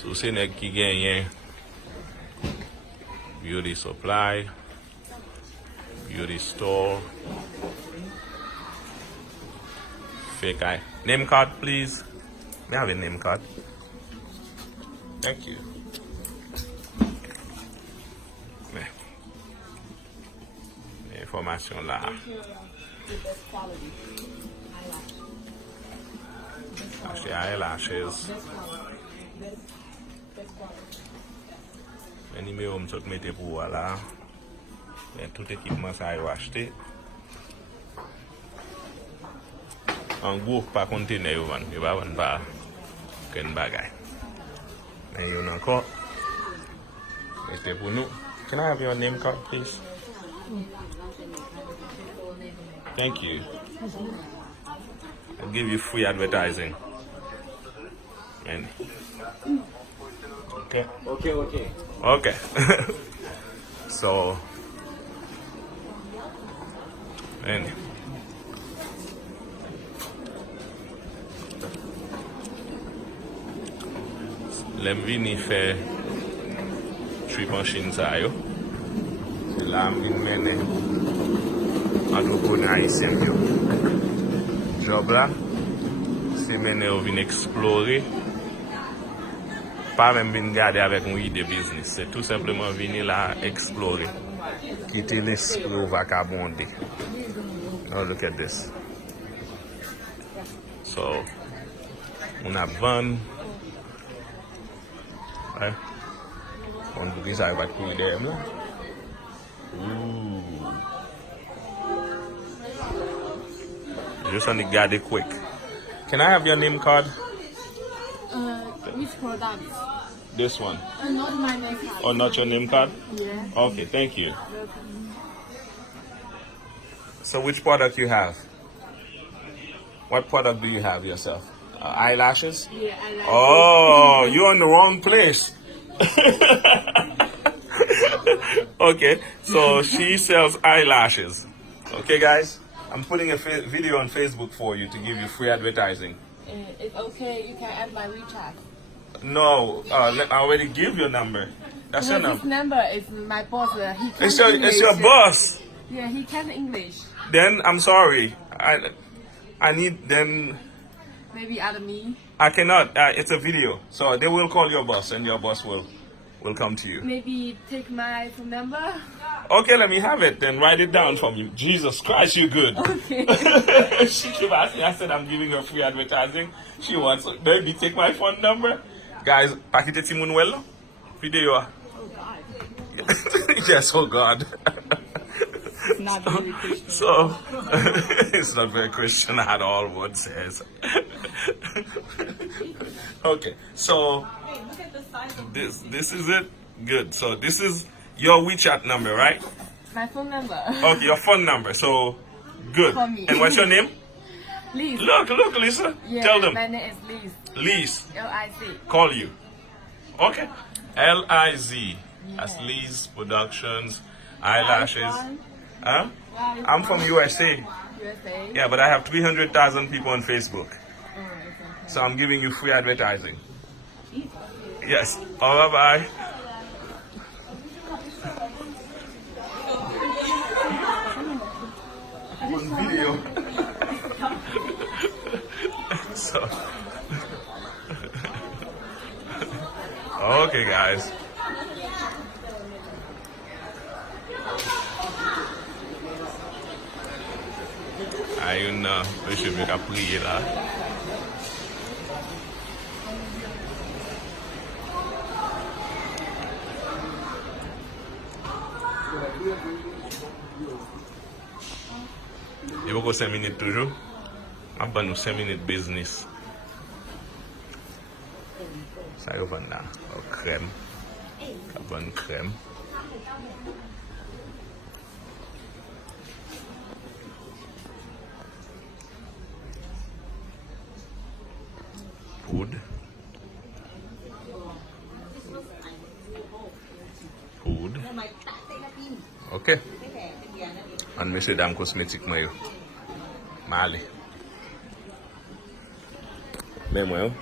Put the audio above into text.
So c'est nèg qui gagne beauty supply, beauty store. Fake eye. Name card, please. May I have a name card? Thank you. Information là. Acheter eyelashes. Le numéro me tout mettre pour voilà. Et tout équipement ça a acheté. En gros pas conteneur yo vendre, yo pas vendre pas ken bagay. Mais yo encore mettez pour nous. Can I have your name card please? Thank you. I'll give you free advertising. And okay. Okay. So and lem vini fait trip en Chine ça yo. C'est là m'vin mener entrepreneur haïtien yo. Job là, c'est mener ou vin explorer. Pas même venir garder avec une idée business, c'est tout simplement venir là explorer. Quitter l'esprit vagabondé. Now look at this. So, on a van. Ouais. On peut dire ça va courir derrière là. Just want to get it quick. Can I have your name card? Which product? This one. Not my name card. Oh, not your name card? Yeah. Okay, thank you. So which product you have? What product do you have yourself? Eyelashes? Yeah, I like Oh, you're in the wrong place. Okay, so she sells eyelashes. Okay, guys? I'm putting a video on Facebook for you to give you free advertising. It's okay, you can add my WeChat. No, I already give your number. That's your This number. number is my boss. He can It's English. your boss. Yeah, he can English. Then I'm sorry. I need then. Maybe add me. I cannot. It's a video, so they will call your boss, and your boss will come to you. Maybe take my phone number. Okay, let me have it. Then write it down for me. Jesus Christ, you good. Okay. She keep asking. I said I'm giving her free advertising. She wants, baby, take my phone number. Guys, pakite timun well. Video. Oh God. Yes, oh God. It's not very Christian. So it's not very Christian at all. What says? Okay, so this is it. Good. So this is your WeChat number, right? My phone number. Okay, your phone number. So good. Call me. And what's your name? Liz. Look, Lisa. Yeah, Tell them. my name is Liz. Liz, L-I-Z. call you. Okay. L-I-Z. That's Liz Productions. Eyelashes. Huh? I'm from USA. USA. Yeah, but I have 300,000 people on Facebook. Alright, So I'm giving you free advertising. okay. Yes. Oh, bye-bye. On video. So. Okay, guys. Ayun na, monsieur me ka priye la. E wako 5 minutes toujou? Map ban nou 5 minutes business. Sa yo van la. O krem. Ka ban krem. Food. Okay. And me say damn cosmetic mayo. Mali. Memwe.